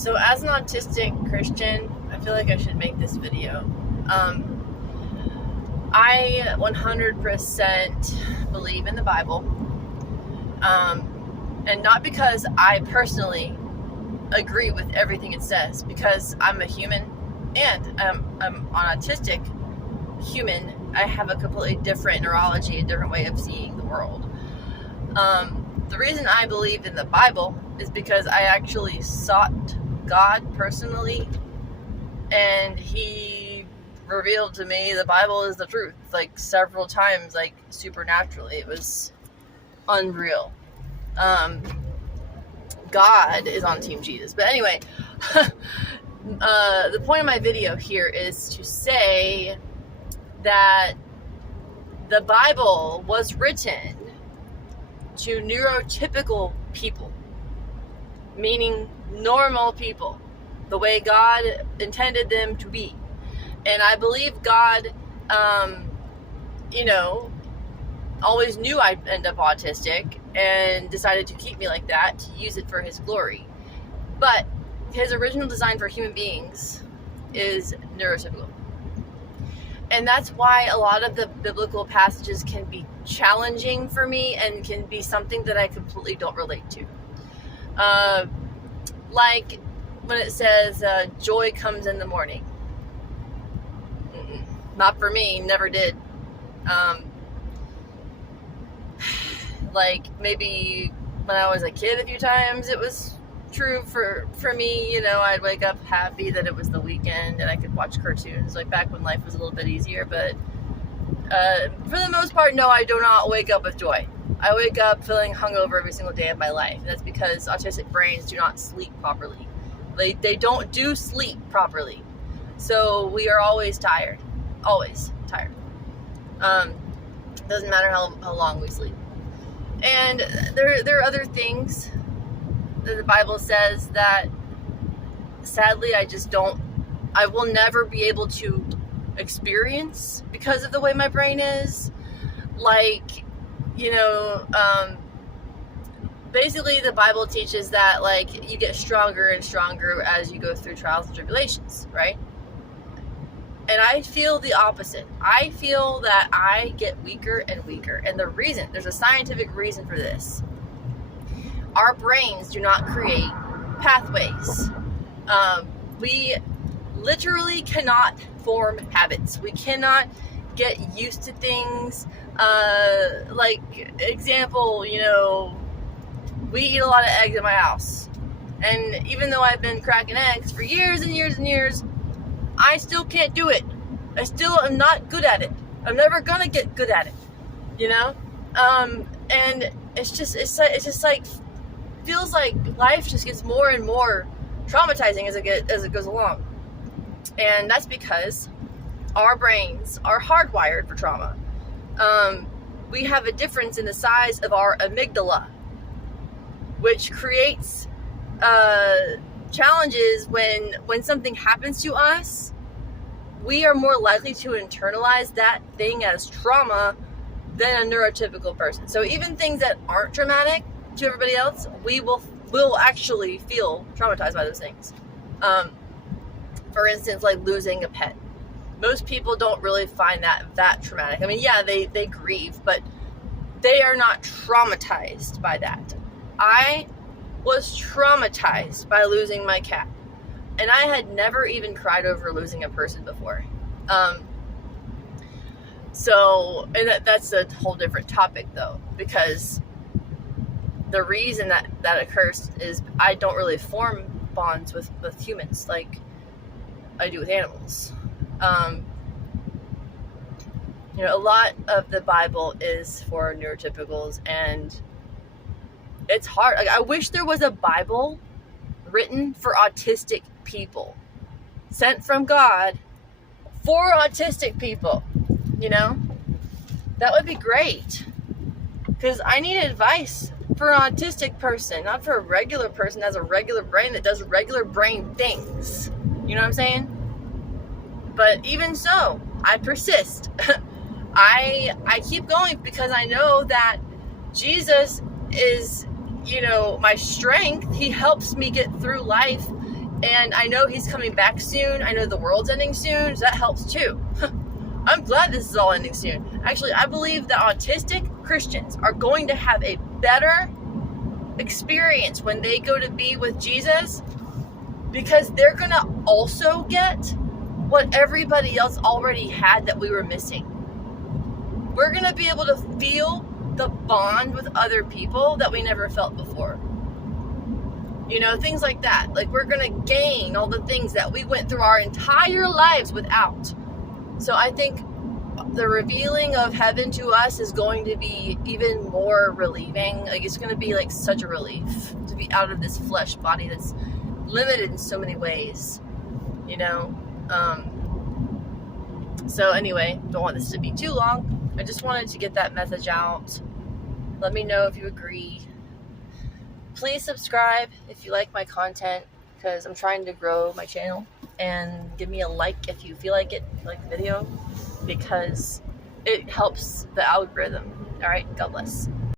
So as an autistic Christian, I feel like I should make this video. I 100% believe in the Bible. And not because I personally agree with everything it says, because I'm a human and I'm an autistic human. I have a completely different neurology, a different way of seeing the world. The reason I believe in the Bible is because I actually sought God personally, and He revealed to me the Bible is the truth, like several times, like supernaturally. It was unreal. God is on Team Jesus. But anyway, the point of my video here is to say that the Bible was written to neurotypical people, meaning normal people, the way God intended them to be. And I believe God, always knew I'd end up autistic and decided to keep me like that, to use it for His glory. But His original design for human beings is neurotypical. And that's why a lot of the biblical passages can be challenging for me and can be something that I completely don't relate to. Like when it says, joy comes in the morning. Not for me, never did. Like maybe when I was a kid a few times it was true for me. I'd wake up happy that it was the weekend and I could watch cartoons, like back when life was a little bit easier. But for the most part, no, I do not wake up with joy. I wake up feeling hungover every single day of my life. And that's because autistic brains do not sleep properly. They don't do sleep properly. So we are always tired. Always tired. Doesn't matter how long we sleep. And there are other things that the Bible says that sadly I will never be able to experience because of the way my brain is. Like, basically the Bible teaches that like you get stronger and stronger as you go through trials and tribulations, right? And I feel the opposite. I feel that I get weaker and weaker. And there's a scientific reason for this. Our brains do not create pathways. We literally cannot form habits. We cannot get used to things. Like, example, we eat a lot of eggs in my house. And even though I've been cracking eggs for years and years and years, I still can't do it. I still am not good at it. I'm never gonna get good at it, and it's just like feels like life just gets more and more traumatizing as it goes along, and that's because our brains are hardwired for trauma. We have a difference in the size of our amygdala, which creates challenges when something happens to us. We are more likely to internalize that thing as trauma than a neurotypical person. So even things that aren't traumatic to everybody else, we will actually feel traumatized by those things. For instance, like losing a pet. Most people don't really find that traumatic. I mean, yeah, they grieve, but they are not traumatized by that. I was traumatized by losing my cat. And I had never even cried over losing a person before. That's a whole different topic though, because the reason that occurs is I don't really form bonds with humans like I do with animals. A lot of the Bible is for neurotypicals, and it's hard. Like, I wish there was a Bible written for autistic people, sent from God for autistic people. That would be great, because I need advice for an autistic person, not for a regular person that has a regular brain that does regular brain things. You know what I'm saying? But even so, I persist. I keep going because I know that Jesus is, my strength. He helps me get through life And I know he's coming back soon. I know the world's ending soon, so that helps too. I'm glad this is all ending soon. Actually, I believe that autistic Christians are going to have a better experience when they go to be with Jesus, because they're going to also get what everybody else already had that we were missing. We're going to be able to feel the bond with other people that we never felt before. You know, things like that. Like, we're going to gain all the things that we went through our entire lives without. So I think the revealing of heaven to us is going to be even more relieving. Like, it's going to be like such a relief to be out of this flesh body that's limited in so many ways, you know. So anyway, don't want this to be too long. I just wanted to get that message out. Let me know if you agree. Please subscribe if you like my content, because I'm trying to grow my channel. And give me a like if you feel like it, like the video, because it helps the algorithm. All right, God bless.